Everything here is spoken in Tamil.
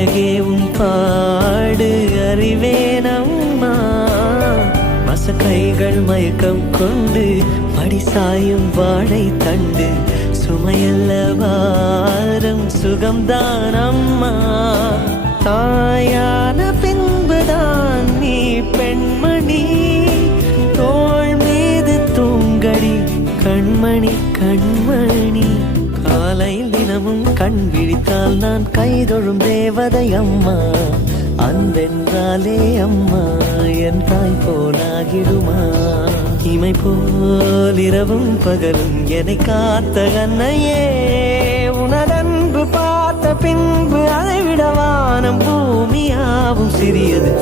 அழகே உன் பாடு அறிவேனம்மா. மசக்கைகள் மயக்கம் கொண்டு படிசாயும் வாழை தண்டு சுமையல்ல வாரம் சுகம்தான் அம்மா. தாயான பின்புதான் நீ பெண்மணி, தோள் மீது தூங்கடி கண்மணி கண்மணி. காலையில் தினமும் கண் விழித்தால் நான் கைதொழும் தேவதை அம்மா. அன்பென்றாலே அம்மா என் தாய் போலாகிடுமா. இமை போல் இரவும் பகலும் என்னை காத்த கண்ணையே, உனதன்பு பார்த்த பின்பு அதை விட வானம் பூமியாவும் சிறியது.